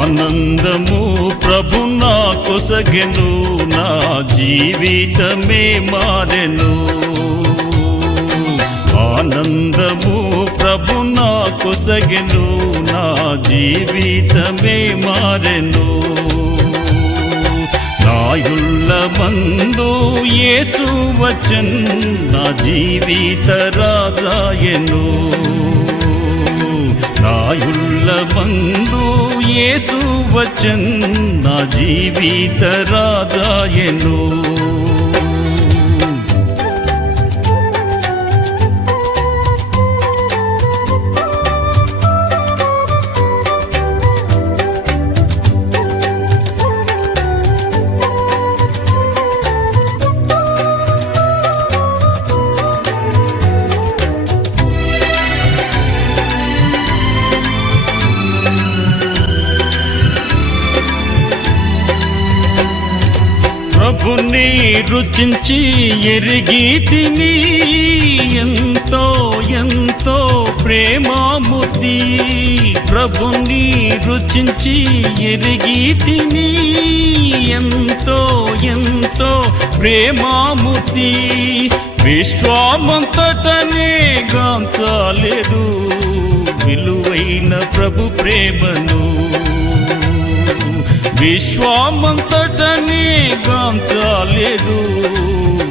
ఆనందము ప్రభు నా కొసగెను, నా జీవితమే మారెను. ఆనందము ప్రభు నా కొసగెను, నా జీవితమే మారెను. నాయుళ్ళ మందు యేసు వచ్చెన్, నా జీవిత రాజాయెను. నాయుళ్ళ మందు యేసు వచ్చెన్, నా జీవిత రాజాయెను. ప్రభుని రుచించి ఎరిగి తిని, ఎంతో ఎంతో ప్రేమామూర్తి. ప్రభుని రుచించి ఎరిగి తిని, ఎంతో ఎంతో ప్రేమామూర్తి. విశ్వమంతటనే గాంచలేదు విలువైన ప్రభు ప్రేమను. విశ్వమంతటనే గాంచలేదు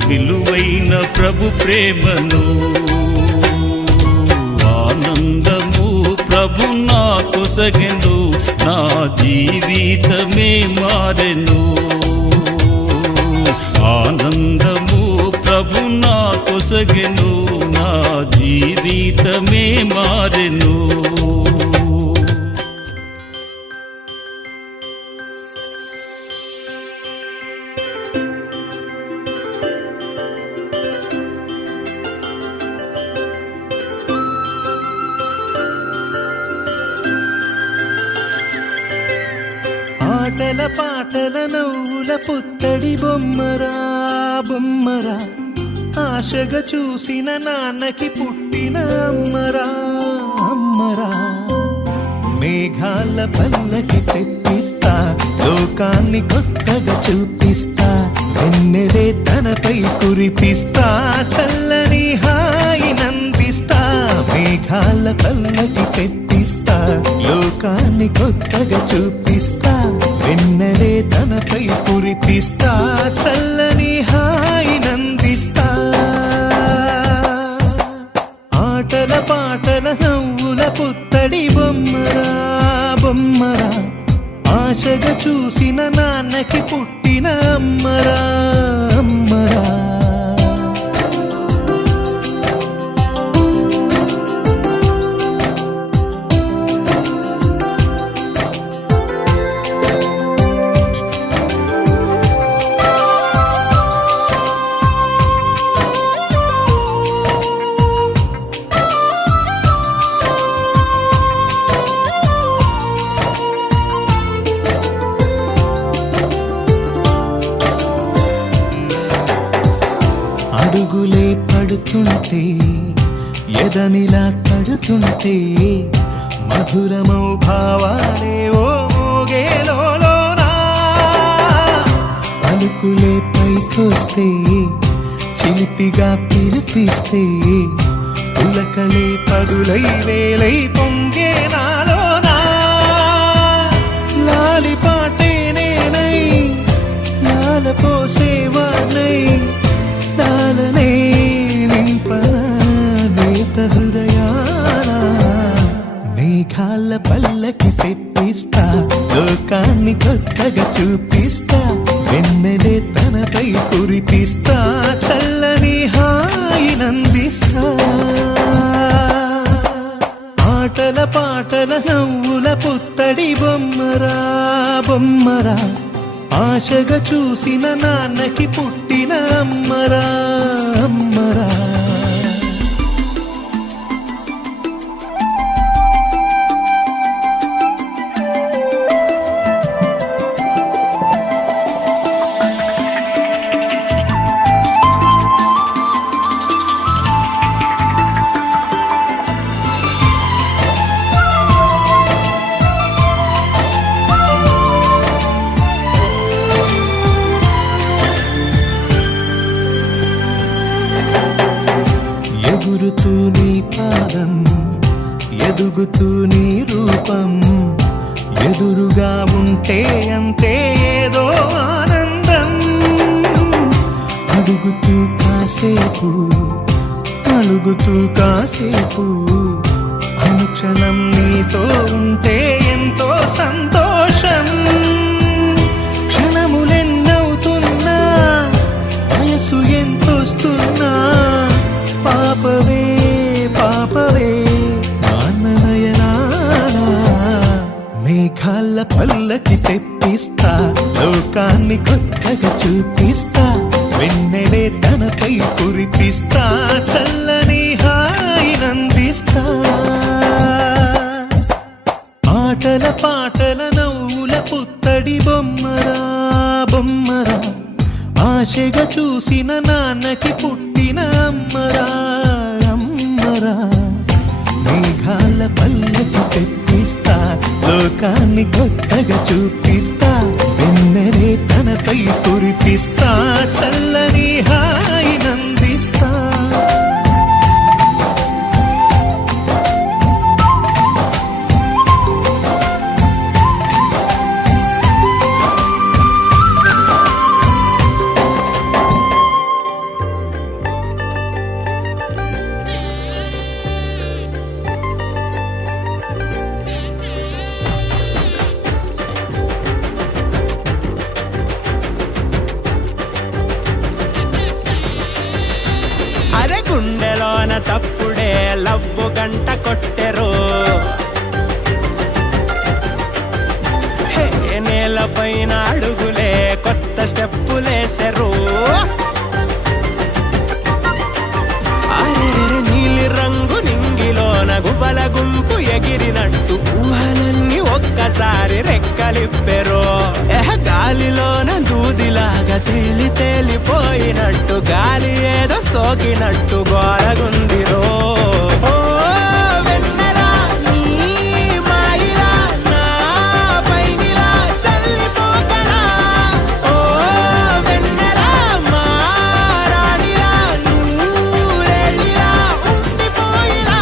విలువైన ప్రభు ప్రేమను. ఆనందము ప్రభు నా కొసగెను, నా జీవితమే మారెను. ఆనందము ప్రభు నా కొసగెను, నా జీవితమే మారెను. ఆటల పాటల నవ్వుల పుత్తడి బొమ్మరా బొమ్మరా, ఆశగా చూసిన నాన్నకి పుట్టిన అమ్మరా అమ్మరా. మేఘాల పల్లకి తెప్పిస్తా, లోకాన్ని కొత్తగా చూపిస్తా. వెన్నెలే తనపై కురిపిస్తా, చల్లని హాయి నందిస్తా. మేఘాల పల్లకి తెప్పిస్తా, లోకాన్ని కొత్తగా చూపిస్తా. వెన్నెలే తనపై కురిపిస్తా, చల్లని హాయి నందిస్తా. ఆటల పాటల నవ్వుల పుత్తడి బొమ్మరా బొమ్మరా, ఆశగా చూసిన నాన్నకి పుట్టిన అమ్మరా అమ్మరా. అడుగులే పడుతుంటే, ఎదనిలా తడుతుంటే, మధురమౌ భావాలే ఓ మోగేలోనా. పలుకులే పైకొస్తే, చిలిపిగా పిలిపిస్తే, పులకలే పదులై వేలై పొంగే నాలోనా. లాలి పాటే నేనై, లాల పోసేవాణ్ణై, లాలనే నింపనా నేత హృదయాన. మేఘాల పల్లకి తెప్పిస్తా, లోకాన్ని కొత్తగా చూపిస్తా. వెన్నెలే తనపై కురిపిస్తా, చల్లని హాయి నందిస్తా. ఆటల పాటల నవ్వుల పుత్తడి బొమ్మరా బొమ్మరా, ఆశగా చూసిన నాన్నకి పుట్టిన అమ్మరా అమ్మరా. మేఘాల పల్లకి తెప్పిస్తా, లోకాన్ని కొత్తగా చూపిస్తా, వెన్నెలే తనపై కురిపిస్తా, చల్లని హాయినందిస్తా. ఆటల పాటల నవ్వుల పుత్తడి బొమ్మరా బొమ్మరా, ఆశగా చూసిన నాన్నకి పుట్టిన అమ్మరా అమ్మరా. మేఘాల పల్లకి తెప్పిస్తా, లోకాన్ని కొత్తగా చూపిస్తా, వెన్నెలే తనపై కురిపిస్తా, చల్లని హాయినందిస్తా. అరే గుండెలోన చప్పుడే లవ్వు గంట కొట్టెరు, హే నేలపైన అడుగులే కొత్త స్టెప్పులేసెరు. అరే నీలి రంగు నింగిలోన గువ్వల గుంపు ఎగిరినట్టు ఊహలన్నీ ఒక్కసారి రెక్కలిప్పెరు. గాలిలోన దూదిలాగా తేలి తేలిపోయినట్టు, గాలి ఏదో సోకినట్టు గోరగుందిరో. ఓ వెన్నెలా నీ మాయిలా నా పైనిలా చల్లిపోకలా. ఓ వెన్నెలా మా రాణిలా నూరేళ్ళిలా ఉండిపోయిలా.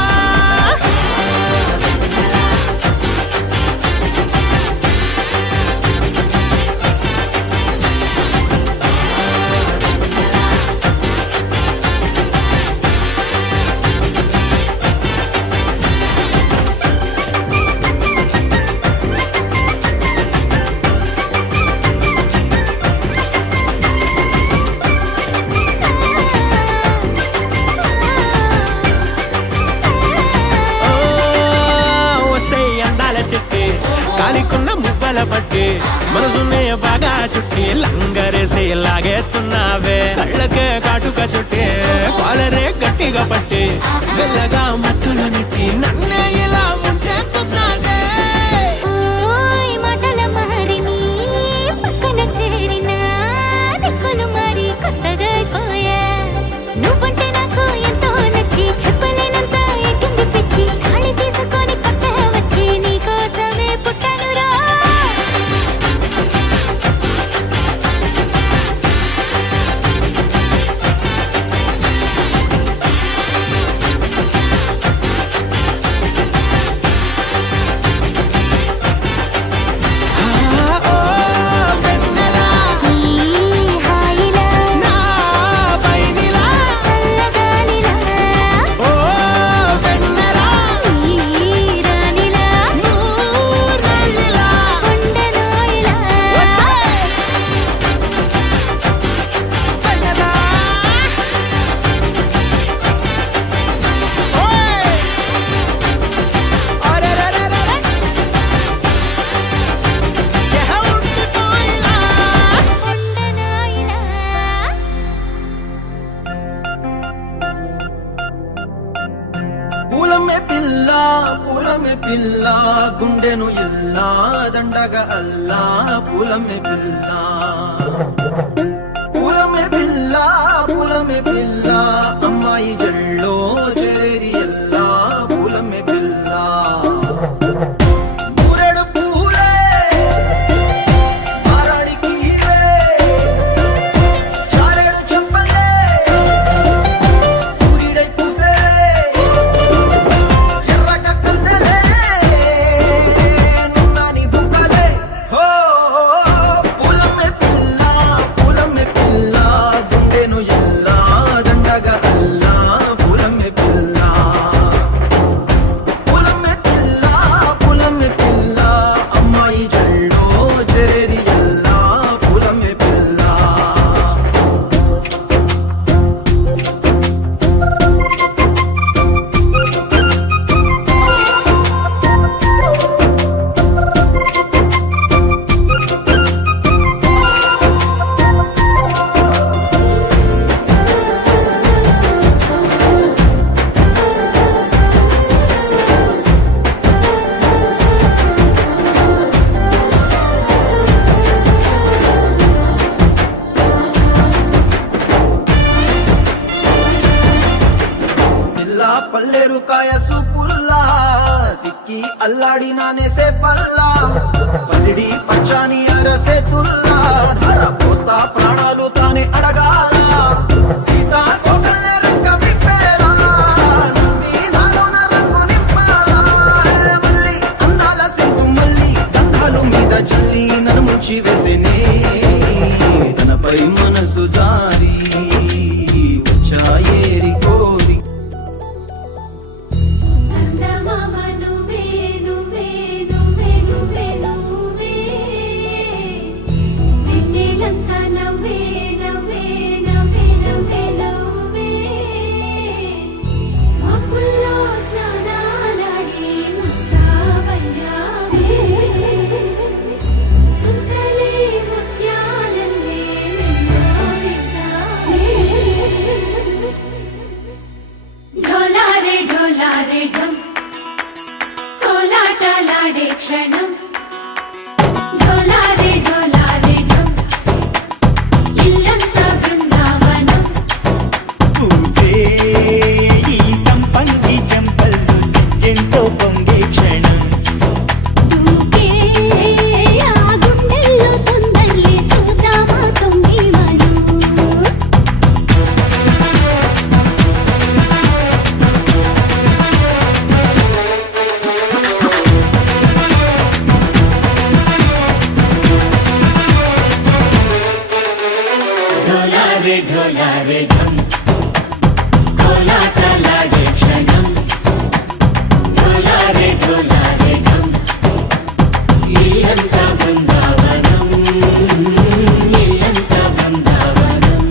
కాలికున్న మువ్వల పట్టి మనసునే బాగా చుట్టి లంగరేసి లాగేస్తున్నావే. కళ్ళకే కాటుక చుట్టి కాలరే గట్టిగా పట్టి మెల్లగా మట్టులు నెట్టి నన్నే ఇలా ముంచేస్తున్నావే. మాటల మారిని పక్కన చేరిన దిక్కులు మారి కొత్తగా పోయా. నువ్వంటే నాకు ఎంతో నచ్చి చెప్పలేనంత ఎక్కింది పిచ్చి, గాలి తీసుకొని కొత్త వచ్చి నీకోసమే పుట్టానురా. పూలమే పిల్ల గుండెను ఇల్లా దండగా అల్లా. పూలమే పిల్ల పూలమే పిల్ల అమ్మాయి జల్లో చేరేది ఎల్లా. పూలమే పిల్ల ఊరెడు పూలే మారాడికి చారెడు చెప్పలే సూర్యుడై పూసే ఎర్రగా కందలే నున్నాని బుక్కలే. హో పూలమే పిల్ల గుండెను ఎల్లా దండగా అల్లా. పల్లా పసిడి పచ్చాని అరసే తుల్లా ధర పోస్తా ప్రాణాలు తానే అడగాల సీతా కోకల్లె రంగ విప్పేలా నవ్వి నాలోన రంగు నింపాలా మళ్ళీ అందాల సెట్టు మళ్ళీ గంధాలు మీద జల్లి నన్ను ముంచి వేసేనే తనపై మనసు జారి వచ్చాయేరి కోరి చందమామ నువ్వే నువ్వే నువ్వే నువ్వే నువ్వే వెన్నెలంతా నవ్వే నవ్వే నవ్వే నవ్వే నవ్వే మబ్బుల్లో స్నానాలాడి ముస్తాబయ్యావే చుక్కలే ముత్యాలల్లే మెన్నావేశావే ढोलारे ढोलारे ढम कोलाटलाडे क्षणम ढोलारे ढोलारे ढम इल्लंता बृंदावनम పూసే ఈ సంపంగి చెంపల్లో సిగ్గెంతో పొంగే క్షణం దూకే ఆ గుండెల్లో తొందరలే చూద్దామా తొంగి మనం ढोलारे ढोलारे ढम कोलाटलाडे क्षणం ढोलारे ढोलारे ढम ఇల్లంతా బృందావనం ఇల్లంతా బృందావనం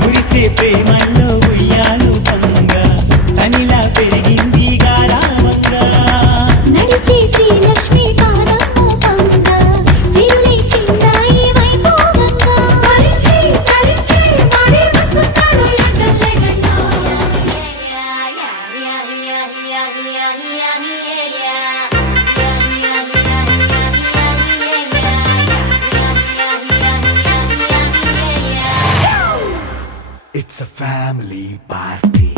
మురిసే ప్రేమల్లో ఉయ్యాలు పంగా తనిలా పెరిగింది గారావంగా నడిచేసి లక్ష్మీ పాదము పంగ సిరులే చిందాయి వైభోగంగా తరించి తరించి వాడి వస్తున్నాడు ఎండలే గంట It's a family party.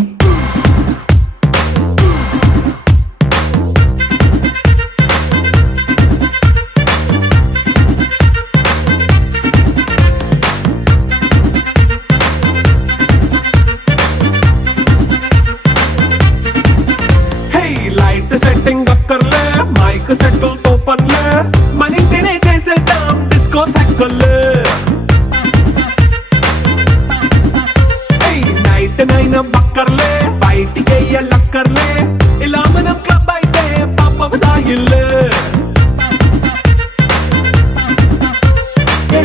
Hey, light setting అక్కర్లే మైక్ సెట్టు తో పనులే మన ఇంటినే చేసేద్దాం డిస్కో థక్కర్లే నైట్ నైన్ బక్కర్లే బయటికి లక్కర్లే ఇలా మనం క్లబ్ అయితే పాప దాయిల్లే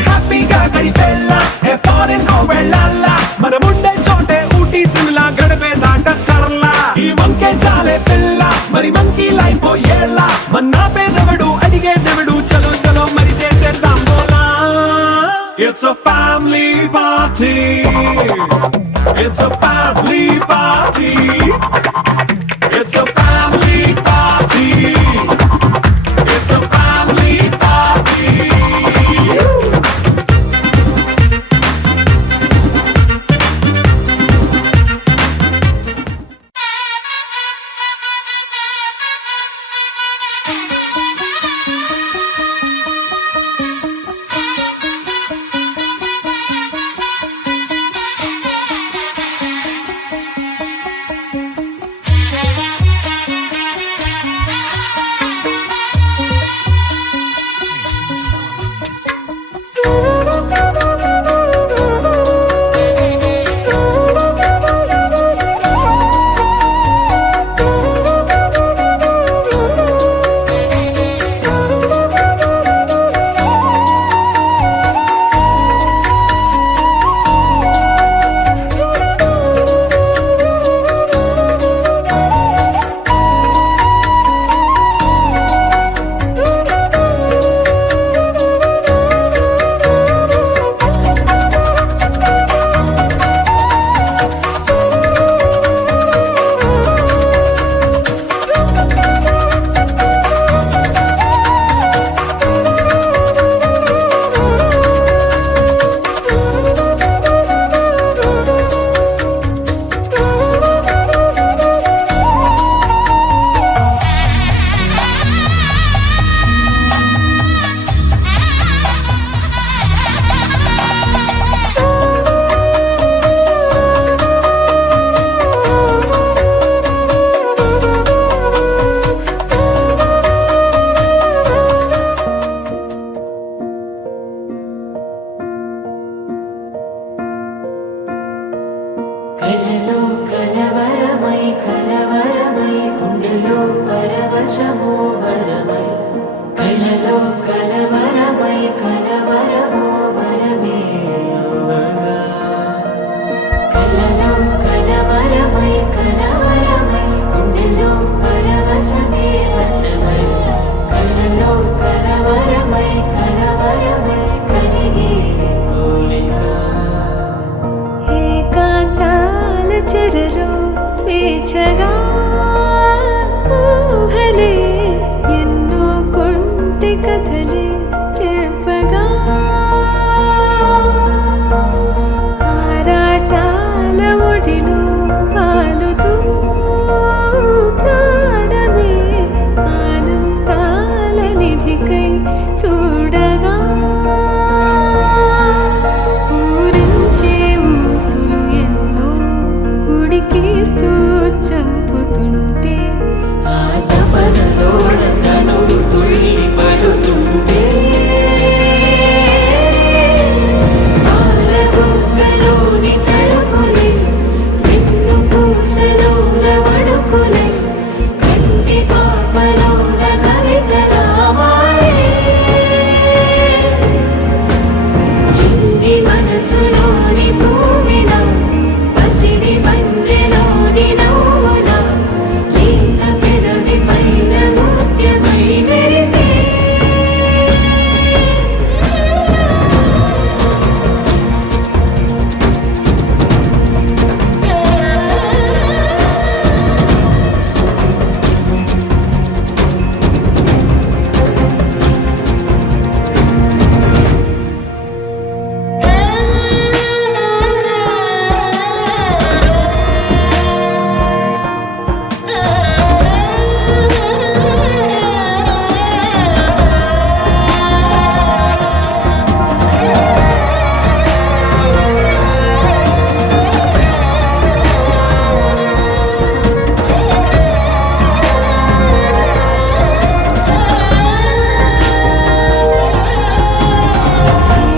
హ్యాపీగా గడిపెళ్ళ ఏ ఫారెన్ కో వెళ్ళాల మన ఉండే చోటే ఊటీ సిమ్లా గడిపే దాటక్కర్లా ఈ వంకే చాలే పిల్ల మరి మంకీ లైఫ్ ఏళ్ళ మన్నా పేదవడు అడిగే దేవుడు చలో చలో మరి చేసేద్దాం బోలా it's a family party. It's a family party. It's a family party. It's a family party. కలలో పరవశము వరమై కలలో కలవరమై కలవరము వరమే యువగా కలలో కలవరమై కలవరమై గుండెలో పరవశమే వశమై కలలో కలవరమై కలవరమై కలిగే కోరిక ఏకాంతాల చెరలో స్వేచ్ఛగా ఊహలే ఎన్నో కొంటె కథలే చెప్పగా ఆరాటాల ఒడిలో వాలుతూ ప్రాణమే ఆనందాల నిధికై చూడగా ఊరించే ఊసులు ఎన్నో ఉడికిస్తూ చంపుతుంటే ఆ తపనలోన తనువు తుళ్ళి పడుతుంటే పాలబుగ్గలోని తడుకులే వెన్ను పూసలోన వడుకులే కంటి పాపలోన కవితలా మారే చిన్ని మనసులోని పూవిలా పసిడి బండ్రెలోని నవ్వులా లేత పెదవి పైన నృత్యమై మెరిసే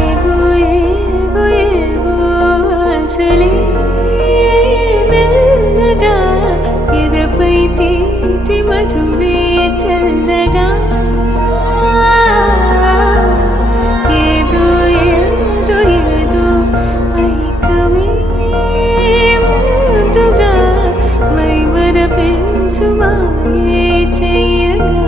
ఏవో ఏవో ఏవో ఆశలే మెల్లగా ఎదపై తీపి మధువే చల్లగా ఏదో ఏదో ఏదో పైకమే ముందుగా మైమర పెంచు మాయే చెయ్యగా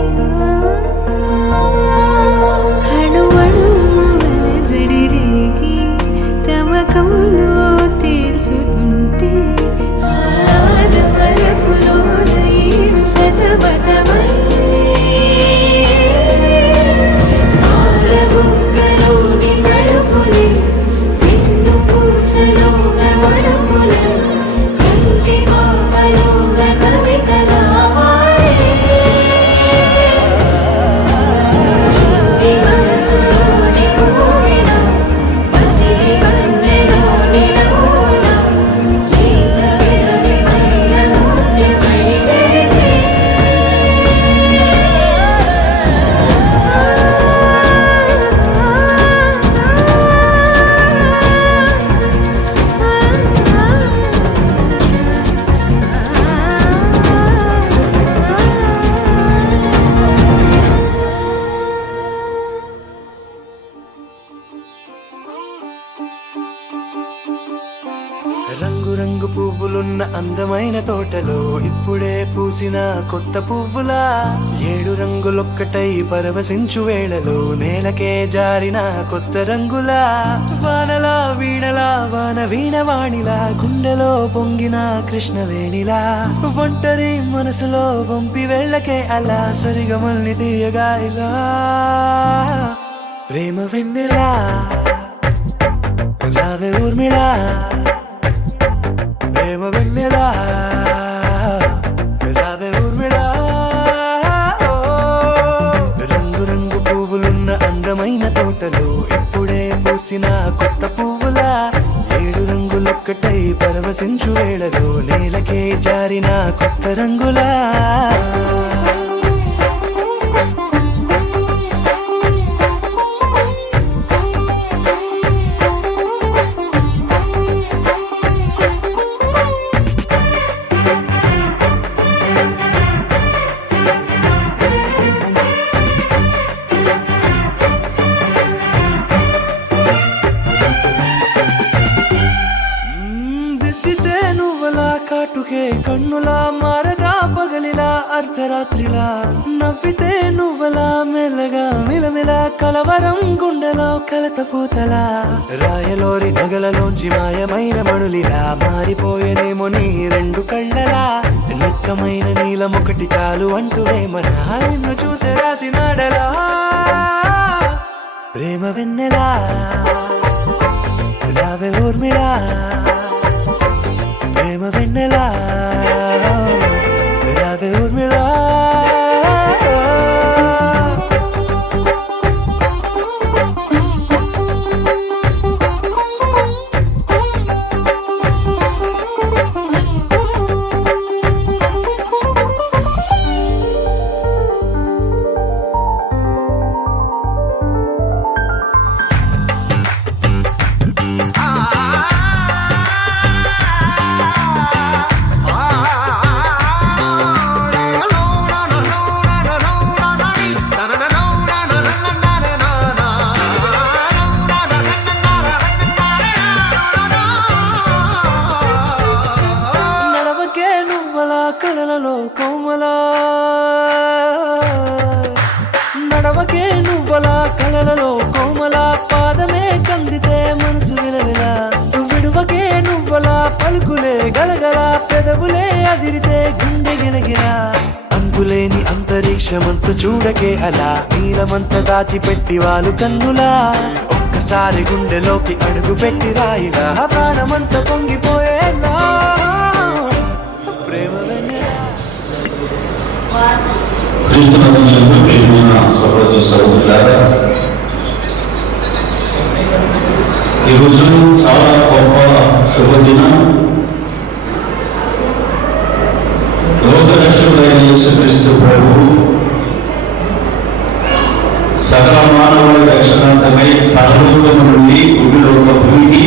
అణువణువుల జడిరేగి తమకంలో తేల్చుతుంటే ఆదమరపులోన ఏడు శతమతమై పాలబుగ్గలోని తడుకులే వెన్ను పూసలోన వడుకులే కంటి పాపలోన కవితలా మారే చిన్ని మనసులోని పూవిలా పసిడి బండ్రెలోని నవ్వులా లేత పెదవి పైన నృత్యమై మెరిసే రంగు రంగు పువ్వులున్న అందమైన తోటలో ఇప్పుడే పూసిన కొత్త పువ్వులా ఏడు రంగులొక్కటై పరవశించు వేళలో నేలకే జారిన కొత్త రంగులా వానలా వీణలా వాన వీణవాణిలా గుండెలో పొంగిన కృష్ణవేణిలా ఒంటరి మనసులో వంపి వెళ్ళకే అలా సరిగమల్ని తీయగా ఇలా ప్రేమ వెన్నెలా రావే ఊర్మిళా ప్రేమ వెన్నెలా రావే ఊర్మిళా రంగు రంగు పువ్వులున్న అందమైన తోటలో ఇప్పుడే పూసిన కొత్త పువ్వులా ఏడు రంగులొక్కటై పరవశించు వేళలో నేలకే జారిన కొత్త రంగులా రాత్రిలా నవ్వితే నువ్వలా మెల్లగా మిలమిలా కలవరం గుండెలో కలత పూతలా రాయలోరి నగలలోంచి మాయమైన మణులిలా మారిపోయేనేమో నీ రెండు కళ్ళలా నిక్కమైన నీలం ఒకటి చాలు అంటూ వేమన నిన్ను చూసే రాసినాడలా ప్రేమ వెన్నెలా రావే ఊర్మిళా ప్రేమ వెన్నెలా రావే ఊర్మిళా కలలలో కోమలా నడవకే నువ్వలా కలలలో కోమలా పాదమే కందితే మనసు విలవిలా విడువకే నువ్వలా పలుకులే గలగల పెదవులే అదిరితే గుండె గిలగిలా అంతులేని అంతరిక్షమంతు చూడకే అలా నీలమంత దాచిపెట్టి వాళ్ళు కన్నులా ఒక్కసారి గుండెలోకి అడుగు పెట్టి రాయిగా ప్రాణమంత పొంగిపోయేలా ప్రేమ క్రీస్తునందు ప్రియమైన సహోదరి సహోదరులారా, ఈ రోజు చాలా గొప్ప శుభదినం. లోకరక్షకుడైన యేసుక్రీస్తు ప్రభువు సకల మానవుల రక్షణార్థమై పరలోకము నుండి భూమికి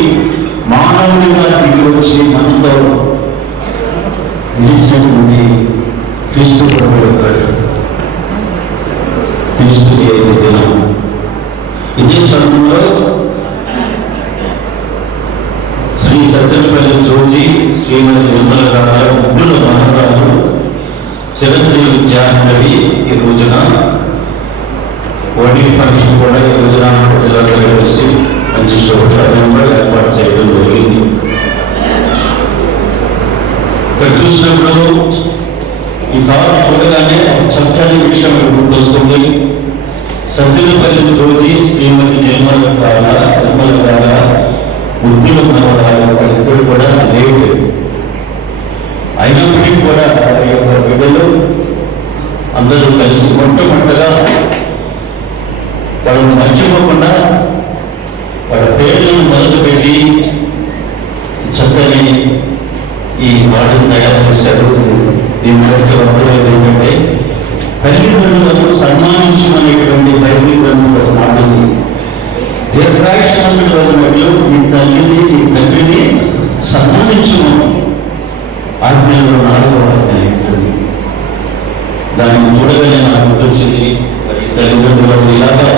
మానవుడిగా దిగి వచ్చి మనతో నిలిచినటువంటి క్రీస్తు ప్రభువు క్రీస్తుకి ఐదు దినం. ఇదే సమయంలో శ్రీ సత్యపల్లి జోజి శ్రీమతి నిర్మల గారు ముగ్గురు మనవరాలు చిరంజీవి జాహ్నవి ఈ రోజున ఓటీ ఫంక్షన్ కూడా ఈ రోజున ప్రజలతో కలిసి మంచి శుభకార్యంగా ఏర్పాటు చేయడం జరిగింది. ఇక్కడ చూసినప్పుడు ఈ కారు చూడగానే చక్కని విషయం గుర్తొస్తుంది. సత్యపల్లి జ్యోతి శ్రీమతి నిర్మల గారు వృత్తిలో మనవరాలు వాళ్ళిద్దరు కూడా లేవు. అయినప్పటికీ కూడా వారి యొక్క బిడ్డలు అందరూ కలిసి మొట్టమొదటగా వాళ్ళని మర్చిపోకుండా వాళ్ళ పేర్లను మొదలుపెట్టి చక్కని ఈ వాటిని తయారు చేశారు. దీని బట్టి అర్థమైంది ఏంటంటే తల్లిదండ్రులను సన్మానించమనేటువంటి బైబిల్ గ్రంథంలో ఒక మాట ఉంది. దీర్ఘాయుష్మంతుడు వదిలినట్లు నీ తల్లిని నీ తండ్రిని సన్మానించుము ఆజ్ఞలో 4వ ఆజ్ఞ ఉంటుంది. దాన్ని చూడగానే నాకు గుర్తొచ్చింది. మరి తల్లిదండ్రులను ఇలాగా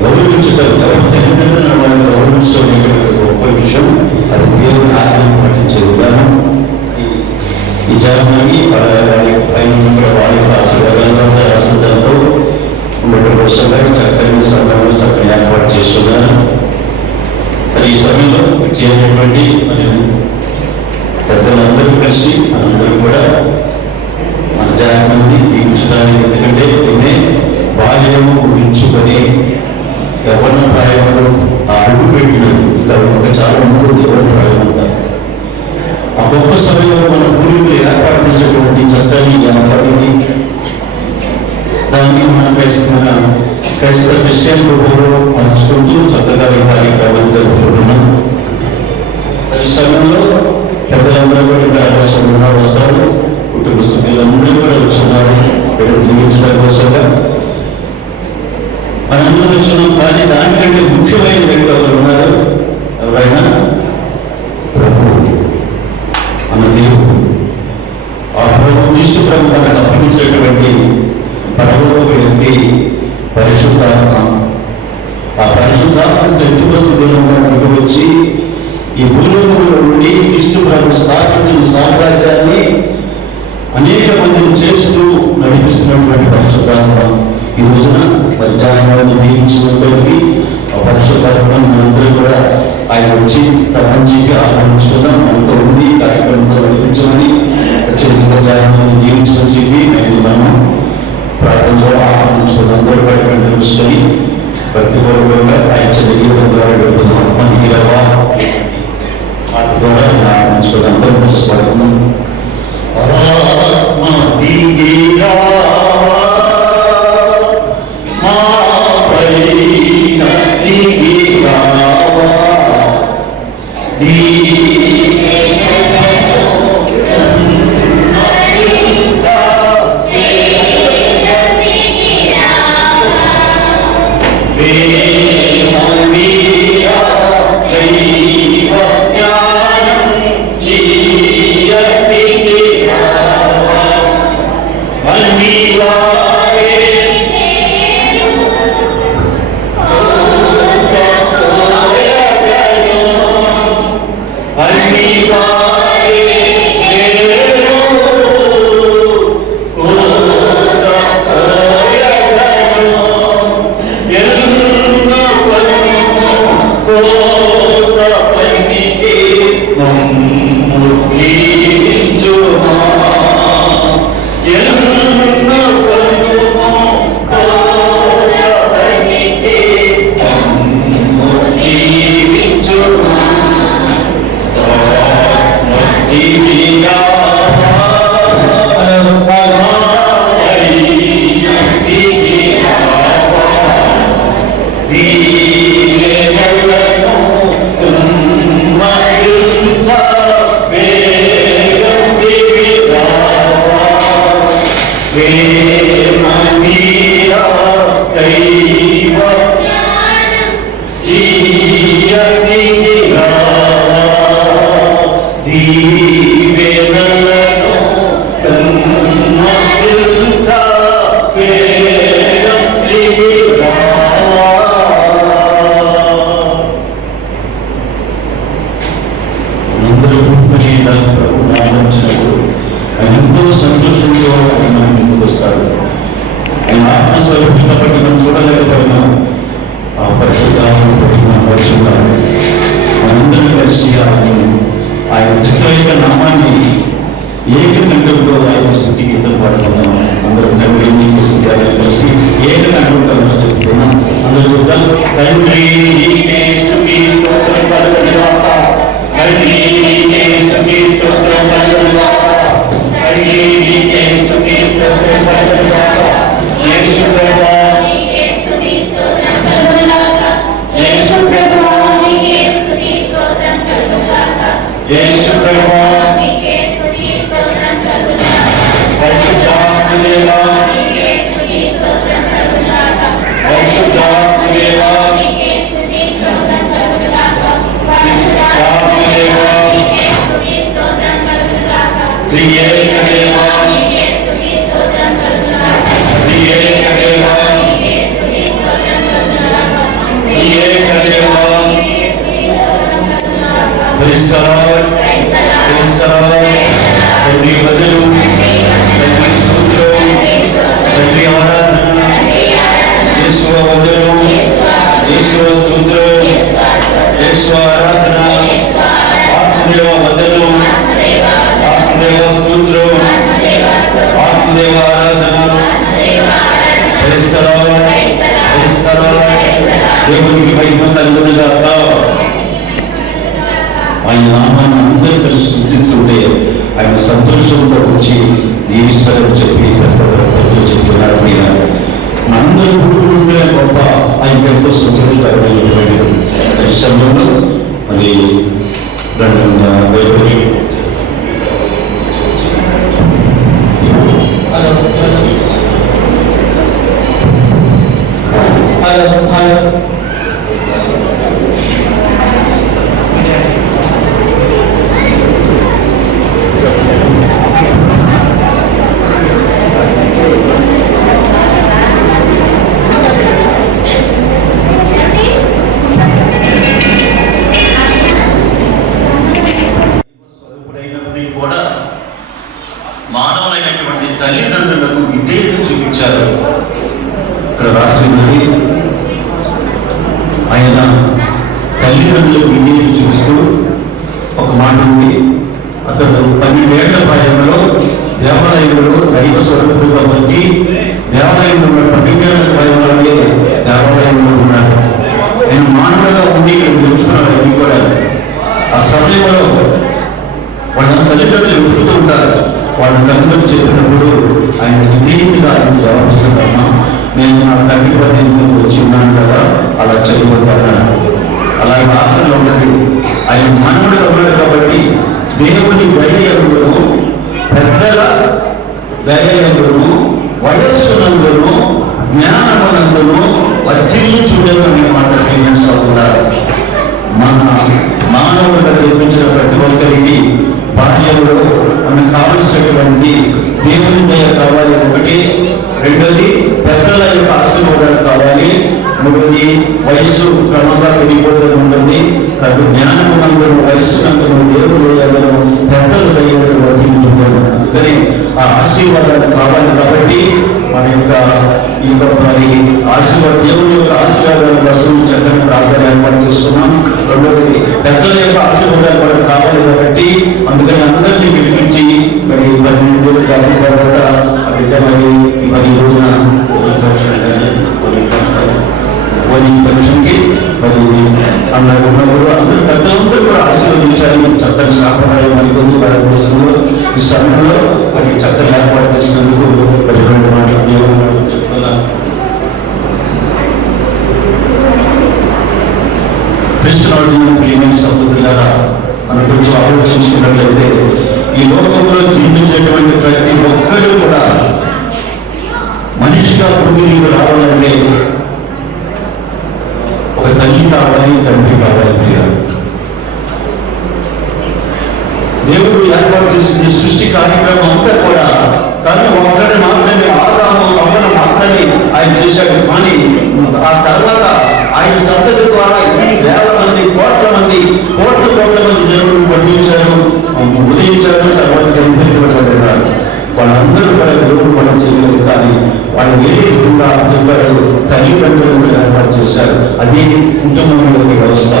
గౌరవించడం, ఎవరి తల్లిదండ్రులను వాళ్ళు గౌరవించడం అనేటువంటి గొప్ప విషయం. అది దేవుని ఆజ్ఞను పాటించే విధానం. ఈ జాగ్రత్తని వారి ఆశీర్వాదంతో వరుసగా చక్కని సమయంలో చక్కని ఏర్పాటు చేస్తున్నాను. మరి ఈ సమయంలో చేయనటువంటి మరి పెద్దలందరూ కలిసి మనందరూ కూడా మన జాగ్రత్తని దీవించడానికి, ఎందుకంటే నిన్నే బాల్యము ఊహించుకొని ఎవరిన ప్రాయంలో ఆ అడుగు పెట్టినది ఇంకా చాలా ఉంటుంది. ఎవరి ప్రాయం అంతా ఆ గొప్ప సమయంలో మన పూర్వీకులు ఏర్పాటు చేసేటువంటి చక్కని ఏర్పాటుని దాన్ని మన క్రైస్తవ క్రిస్టియన్ రూపంలో మలుచుకుంటూ చక్కగా ఈ కార్యక్రమాలు జరుపుకుంటున్నాం. ఈ సమయంలో పెద్దలందరూ కూడా ఇక్కడ ఆదర్శంగా వస్తారు. కుటుంబ సభ్యులందరూ కూడా వచ్చున్నారు దీవించడం కోసంగా మనందరూ వచ్చినాం. కానీ దానికంటే ముఖ్యమైన వ్యక్తి ఎవరు ఉన్నారు? ఎవరైనా ప్రభువు, మన దేవుడు. ఆ ప్రభు క్రీస్తు ప్రభు మనకు అప్పగించినటువంటి పరలోక వ్యక్తి పరిశుద్ధాత్మ. ఆ పరిశుద్ధాత్మకు ఎత్తుగతులుగా దిగివచ్చి ఈ భూలోకంలో నుండి క్రీస్తు ప్రభు స్థాపించిన సామ్రాజ్యాన్ని అనేక మందిని చేస్తూ మధ్యాహ్నాన్ని దీవించుకుంటుంది ఆ పరిశుద్ధాత్మ మనందరూ కూడా ఆయన వచ్చి ప్రపంచీకి ఆహ్వానించుకుందాం మనతో ఉండి ఈ కార్యక్రమంతో నడిపించమని వచ్చే మధ్యాహ్నాన్ని దీవించుకొని చెప్పి నేను మనం ప్రార్థనలో ఆహ్వానించుకుందాం. అందరూ బయట తెలుసుకొని భక్తిపూర్వకంగా ఆయన చదివీతం ద్వారా గడుపుదాం. మనకి వాటి ద్వారా ఆహ్వానించుకుందాం. అందరూ తెలుసుకోవడం ఆత్మ దిగిరా మా పైన దిగిరావా ఎంతో సంతోషంతో ఆయన ముందుకు వస్తాడు. ఆయన ఆత్మస్వరూపంగా బట్టి మనం చూడలేకపోయినా ఆ పరిశుద్ధ మనందరూ కలిసి ఆయన త్రిత్వైక నామాన్ని ఏకకంఠంతో ఆయన స్థుతి గీతం పాడుతున్నాం. అందరూ తండ్రి నీకు స్థుతి కలిసి ఏకకంఠంతో చెప్తున్నాం. అందరూ చూద్దాం. తండ్రి నీకే స్తుతి స్తోత్రం కలుగుగాక. తండ్రి నీకే స్తుతి స్తోత్రం కలుగుగాక. తండ్రి నీకే స్తుతి స్తోత్రం కలుగుగాక. యేసు ప్రభువా నీకే స్తుతి స్తోత్రం కలుగుగాక. యేసు ప్రభువా నీకే స్తుతి స్తోత్రం కలుగుగాక. యేసు ప్రభువా నీకే స్తుతి స్తోత్రం కలుగుగాక. పరిశుద్ధాత్మ దేవా నీకే స్తుతి స్తోత్రం కలుగుగాక. పరిశుద్ధాత్మ దేవా నీకే స్తుతి స్తోత్రం కలుగుగాక. పరిశుద్ధాత్మ దేవా నీకే స్తుతి స్తోత్రం కలుగుగాక. త్రియేక దేవా నీకే స్తుతి స్తోత్రం కలుగుగాక. త్రియేక దేవా నీకే స్తుతి స్తోత్రం కలుగుగాక. త్రియేక దేవా నీకే స్తుతి స్తోత్రం కలుగుగాక. Praise the lord. Praise the lord. తండ్రి బదులు తండ్రి స్తోత్రం తండ్రి ఆరాధన యేసు బదులు యేసు స్తోత్రం యేసు ఆరాధన ఆత్మదేవ బదులు ఆత్మదేవ స్తోత్రం ఆత్మదేవ ఆరాధన. Praise the lord. Praise the Lord. దేవునికి మహిమ కలుగునుగాక. ఆయన నామాన్ని అందరూ కలిసి స్తుతిస్తుంటే ఆయన సంతోషంతో వచ్చి దీవిస్తారని చెప్పి చెప్తున్నారు. అందరూ పురుగులుండే గొప్ప ఆయన ఎంతో సంతోషకరమైన సమయంలో మరి రాసింది. ఆయన తల్లిదండ్రులకు విధేయత చూస్తూ ఒక మాట ఉంది. అతడు 12 ఏళ్ల ప్రాయంలో దేవాలయంలో దైవ స్వరూపుడుగా వచ్చి దేవాలయంలో 12 ఏళ్ల ప్రాయంలోనే దేవాలయంలో ఉన్నాడు. నేను మానవులుగా ఉండి తెలుసుకున్నాను. అది కూడా ఆ సమయంలో వాళ్ళ తల్లిదండ్రులు వెతుకుతూ ఉంటారు. వాళ్ళు తల్లిదండ్రులు చెప్పినప్పుడు ఆయన విధేయతగా ఆయన జవాబిస్తున్నామా, నేను నా తండ్రి పని వచ్చి ఉన్నాను కదా, అలా చదివిపోతాను. అలాగే ఆకలి ఉన్నది. ఆయన మానవుడిగా ఉన్నాడు కాబట్టి దేవుని దయయందును పెద్దల దయయందును వయస్సునందును జ్ఞానమునందును వర్ధిల్లి చూడని మాట చదువుతున్నారు. మన మానవులుగా జన్మించిన ప్రతి ఒక్కరికి బాల్యంలో మనకు కావలసినటువంటి దేవుని దయ కావాలి. ఒకటి. రెండోది పెద్దల యొక్క ఆశీర్వాదాలు కావాలి. మూడోది వయస్సు క్రమంగా పెరిగిపోతూ ఉంటుంది. అది జ్ఞానమునందు వయస్సునందు దేవుడు పెద్దలు దయ్యాలు వర్తించుకుంటారు. అందుకని ఆ ఆశీర్వాదాలు కావాలి. కాబట్టి మన యొక్క ఈ మరి ఆశీర్వాద దేవుని యొక్క ఆశీర్వాదాల కోసం చక్కని ప్రార్థన ఏర్పాటు చేసుకున్నాం. రెండవది పెద్దల యొక్క ఆశీర్వాదాలు మనకు కావాలి కాబట్టి అందుకని అందరినీ పిలిపించి మరి 12 రోజులు దాటిన తర్వాత ఆ బిడ్డ మరి రోజున ఫంక్షన్కి మరి అన్నారు ఉన్నప్పుడు అందరూ పెద్దలందరూ కూడా ఆశీర్వదించాలి. చక్కని సాంప్రదాయం అనుకుంది భారతదేశంలో. ఈ సమయంలో మరి చక్కని ఏర్పాటు చేసినందుకు మరి 2 మాటలు చెప్తున్నాను. కృష్ణుడు ప్రియమైన సహోదరులారా, మన గురించి ఆలోచించుకున్నట్లయితే ఈ లోకంలో జీవించేటువంటి ప్రతి ఒక్కరూ కూడా మనిషిగా భూమికి రావాలంటే ఒక తల్లి కావాలి, తండ్రి కావాలి. దేవుడు ఏర్పాటు చేసిన సృష్టి కార్యక్రమం అంతా కూడా తను ఒక్కడిని మాత్రమే ఆదాము అవ్వను మాత్రమే ఆయన చేశాడు. కానీ ఆ తర్వాత ఆయన సంతతి ద్వారా వేల మంది కోట్ల మంది జనులు పండించారు, ఉదయించారు. తర్వాత చనిపోయినవారు వాళ్ళందరూ కూడా దేవుడు మనం చేయలేదు. కానీ వాళ్ళు వేరే విధంగా చెప్పారు. తల్లిదండ్రులు ఏర్పాటు చేశారు. అదే కుటుంబం యొక్క వ్యవస్థ.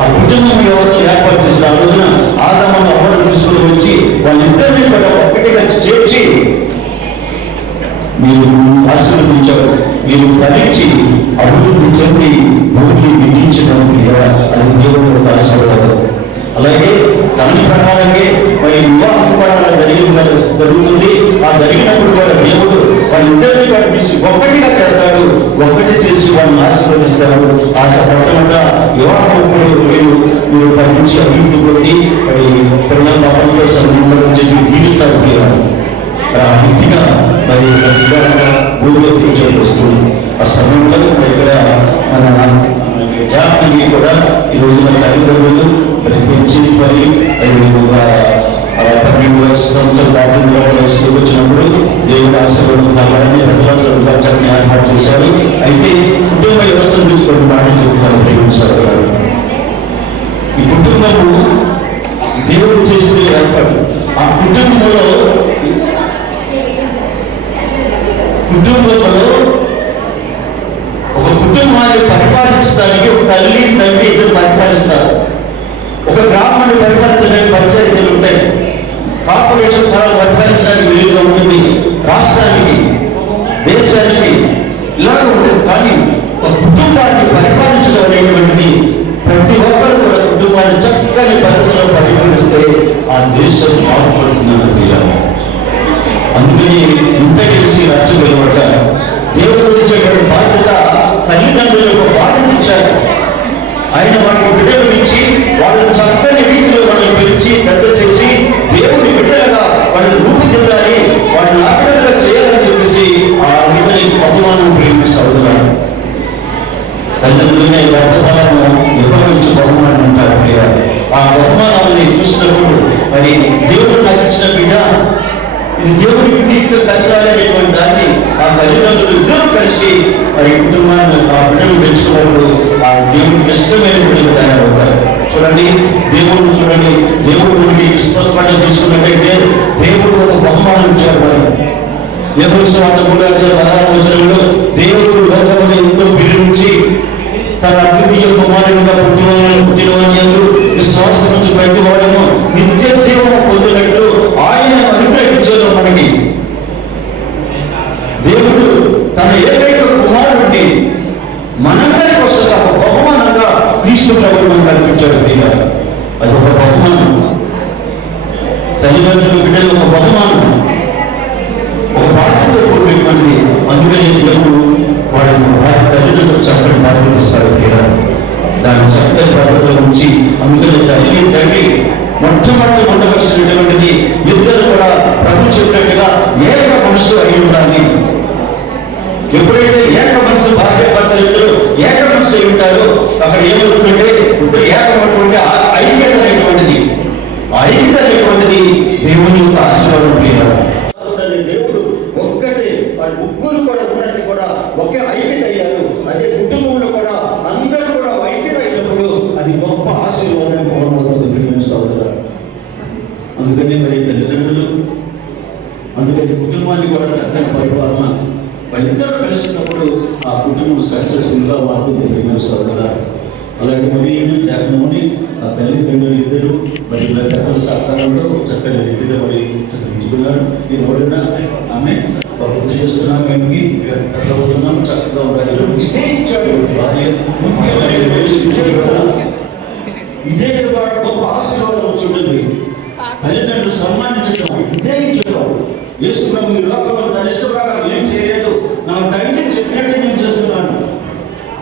ఆ కుటుంబం వ్యవస్థ ఏర్పాటు చేసిన ఆ రోజున ఆదాము అవ్వను తీసుకుని వచ్చి వాళ్ళిద్దరినీ కూడా ఒకటిగా చేర్చి మీరు ఆశీర్వదించారు, మీరు కలిసి అభివృద్ధి చెంది భూమికి విధించడం అది దేవుని యొక్క ఆశీర్వాదం. అలాగే దాని ప్రకారంగా మరి వివాహం కూడా జరుగుతుంది. ఆ జరిగినప్పుడు కూడా దేవుడు వాళ్ళిద్దరినీ కూడా తీసి ఒక్కటిగా చేస్తాడు. ఒక్కటి చేసి వాళ్ళని ఆశీర్వదిస్తాడు. ఆశపడకుండా వివాహం మీరు పంపించి అభివృద్ధి కొట్టి మరి పిల్లల పాపంతో సంబంధం చెప్పి జీవిస్తారు. రీతిగా మరి భూమిలో పూజలు వస్తుంది. ఆ సమయంలో ఇక్కడ మన జాతికి కూడా ఈ రోజున తల్లిదండ్రులు మరి పెంచి మరి 12 సంవత్సరాలు దాటిన వయసులోకి వచ్చినప్పుడు దేవుడు ఆశీర్వాదం కావాలని రథాన్ని ఏర్పాటు చేశారు. అయితే కుటుంబ వ్యవస్థ గురించి కొన్ని మాటలు చెప్తున్నారు ప్రేమించారు. ఈ కుటుంబము దేవుడు చేసిన ఏర్పాటు. ఆ కుటుంబంలో ఒక కుటుంబాన్ని పరిపాలించడానికి ఒక తల్లి తండ్రి ఇద్దరు పరిపాలిస్తారు. ఒక గ్రామాన్ని పరిపాలించడానికి పంచాయతీలు ఉంటాయి. కార్పొరేషన్ పరాలు పరిపాలించడానికి వీలుగా ఉంటుంది. రాష్ట్రానికి, దేశానికి ఇలాగ ఉంటుంది. కానీ ఒక కుటుంబాన్ని పరిపాలించడం అనేటువంటిది ప్రతి ఒక్కరు కూడా కుటుంబాన్ని చక్కని పద్ధతిలో పరిపాలిస్తే ఆ దేశం బాగుపడుతుందన్నది. అందుకని ఇంత కలిసి రాజ్యపడ్డ దేవుడు ఇచ్చేటువంటి బాధ్యత తల్లిదండ్రులకు బాధ్యత ఇచ్చారు. ఆయన వాటికి బిడ్డలు ఇచ్చి వాళ్ళని చక్కని రీతిలో వాళ్ళని పిలిచి పెద్ద చేసి దేవుడి బిడ్డలుగా వాళ్ళని రూపు చెందాలి, వాళ్ళని ఆగ్రహంగా చేయాలని చెప్పేసి ఆ బిడ్డని బహుమానం ప్రేమిస్తారు. తల్లిదండ్రులనే వర్తమానము నిర్వహించే బహుమానం అంటారు. ఆ బహుమానాన్ని చూసినప్పుడు మరి దేవుడు నాకు ఇచ్చిన బిడ్డ ఇది దేవుడికి నీటిగా పెంచాలి అనేటువంటి దాన్ని ఆ తల్లిదండ్రులు ఇద్దరు కలిసి మరి కుటుంబాన్ని ఆ బిడ్డలు పెంచుకున్నప్పుడు ఆ దేవుడికి ఇష్టమైనటువంటి తయారవుతారు. చూడండి దేవుడు చూడండి దేవుడు మనకి స్పష్టంగా తీసుకున్నట్టయితే దేవుడు ఒక బహుమానం ఇచ్చారు. మనం దేవుడు 16 వచనంలో దేవుడు లోకమును ఎంతో ప్రేమించి తన అద్వితీయ కుమారునిగా పుట్టినవాని యందు విశ్వాసం నుంచి ప్రతి వాడము నిత్య జీవము పొందినట్లు ఆయన అనుగ్రహించారు మనకి. దేవుడు తన ఏకైక కుమారుడిని మనందరి కోసం ఒక బహుమానంగా క్రీస్తు ప్రభువు మనకు కల్పించాడు. అది ఒక బహుమానం. తల్లిదండ్రులు బిడ్డలు ఒక బహుమానం, ఒక బాధ్యత కూడినటువంటి. అందుకని దేవుడు వారి తల్లిదండ్రులు చక్కని బాధ్యత ఇస్తారు. దాని చక్కని బాధ్యత నుంచి అందుకని తల్లి తండ్రి మొట్టమొదటి ఉండవలసినటువంటిది ఇద్దరు కూడా ప్రభు చెప్పినట్టుగా ఏక మనసు అయి ఉండాలి. ఎప్పుడైతే ఏక మనసు భార్య భర్తలు ఇద్దరు ఏక మనసు అయి ఉంటారో అక్కడ ఏమవుతుందంటే ఇద్దరు ఏకమైనటువంటి ఐక్యత అనేటువంటిది, ఆ ఐక్యత అనేటువంటిది దేవుని యొక్క ఆశీర్వాదం. దేవుడు ఒక్కటే, వాళ్ళ ముగ్గురు కూడా ఉన్నది కూడా ఒకే ఐక్యత అయ్యారు. అదే కుటుంబంలో కూడా అందరూ కూడా ఐక్యత అయినప్పుడు అది గొప్ప ఆశీర్వాదాన్ని కోరబోతుంది. అందుకని మరి తల్లిదండ్రులు, అందుకని కుటుంబాన్ని కూడా చక్కని పరిపాలన వాళ్ళిద్దరూ కలిసినప్పుడు ఆ కుటుంబం సక్సెస్ఫుల్గా మారుతుంది. సోదరులారా, అలాగే మరి జాగ్రత్తని ఆ తల్లిదండ్రులు ఇద్దరు మరి పెద్దల సహకారంలో చక్కని రీతిగా మరి చక్కగా ఇది ఓడినా ఆమె పూర్తి చేస్తున్నాం. మేము అవుతున్నాం, చక్కగా ఉండాలి. ఇదే గొప్ప ఆశీర్వాదం వచ్చింటుంది. తల్లిదండ్రులు సన్మానించడం, ఇదే ఇచ్చడం. యేసు ప్రభు ఈ లోకంలో తన ఇష్ట ప్రకారం ఏం చేయలేదు. నా తండ్రి చెప్పినట్టే నేను చేస్తున్నాను,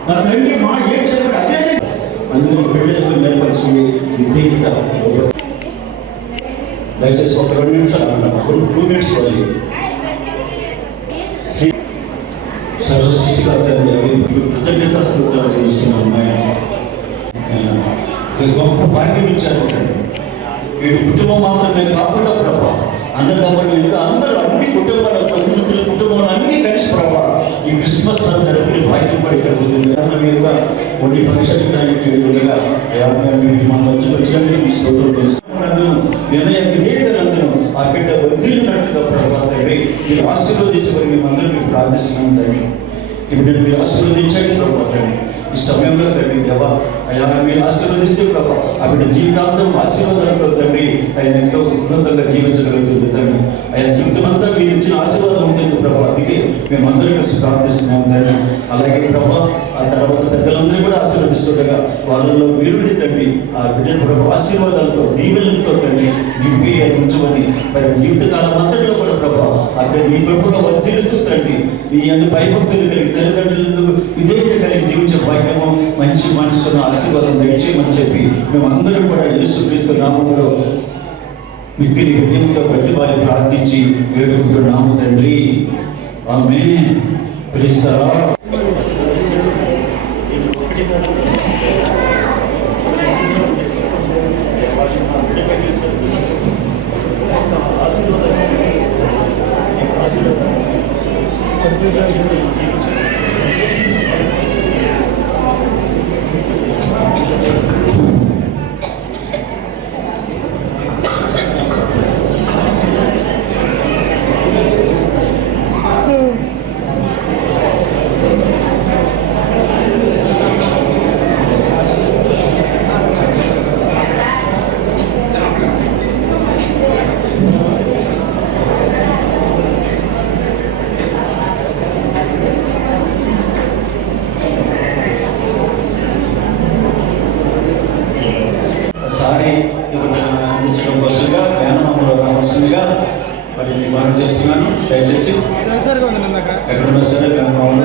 నా తండ్రి మా ఏం చెప్పాడు అదే. అందులో బిడ్డలకు నేర్పరిచింది విధేయత. దయచేసి ఒక 2 నిమిషాలు అన్నమాట, 2 minutes వాళ్ళు సర్వ సృష్టికర్త కృతజ్ఞత స్తోత్రాలు చేస్తున్నాను. గొప్ప భాగ్యం ఇచ్చారు. వీడి కుటుంబం మాత్రమే కాకుండా ప్రభా అన్నదమ్ములు ఇంకా అందరూ అన్ని కుటుంబాల బంధుమిత్రుల కుటుంబాలు అన్ని కలిసి ప్రభా ఈ క్రిస్మస్ జరుపుకునే భాగ్యం పడి కలుగుతుంది. మీరుగా కొన్ని ఫంక్షన్గా మన వచ్చి వచ్చినందుకు స్తోత్రం చేస్తున్నాను. వినయ విధేయతలందరూ ఆ బిడ్డ వర్ధిల్లినట్లుగా ప్రభా తండ్రి మీరు ఆశీర్వదించమని మేమందరూ మీకు ప్రార్థిస్తున్నాం తండ్రి. ఈ బిడ్డను మీరు ఆశీర్వదించండి ప్రభా తండ్రి. ఈ సమయంలో తండ్రి దేవా అయ్యా మీరు ఆశీర్వదిస్తే ప్రభా ఆ బిడ్డ జీవితాంతం ఆశీర్వాదాలతో తండ్రి ఆయన ఎంతో ఉన్నతంగా జీవించగలుగుతుంది తండ్రి. ఆయన జీవితం అంతా మీరు ఇచ్చిన ఆశీర్వాదం ఉంటుంది ప్రభా. అందుకే మేమందరం కలిసి ప్రార్థిస్తున్నాం తండ్రి. అలాగే ప్రభా ఆ తర్వాత పెద్దలందరూ కూడా ఆశీర్వదిస్తుండగా వాళ్ళలో వీరుడి తండ్రి ఆ బిడ్డను ప్రభా ఆశీర్వాదాలతో దీవెనలతో తండ్రి నింపి ఉంచమని మరి జీవితకాలం అంతటిలో కూడా ప్రభా అక్కడ మీ ప్రభుగా వర్తిల్లుతూ తండ్రి మీ అందు భయభక్తులు కలిగి తల్లిదండ్రులకు విధేయత కలిగి జీవించే భాగ్యము మంచి మనసును ఆశీర్వాదం దయచేయమని చెప్పి మేమందరం కూడా యేసుక్రీస్తు నామములో మిక్కిలి హృదయంతో ప్రతిభాని ప్రార్థించి వేడుకుంటున్నాము తండ్రి. ఆమేన్. ప్రైజ్ అందించడం కోసంగా జ్ఞానంలో రావాల్సిందిగా మరి మనం చేస్తున్నాను. దయచేసి ఎక్కడున్నా సరే జ్ఞానంలో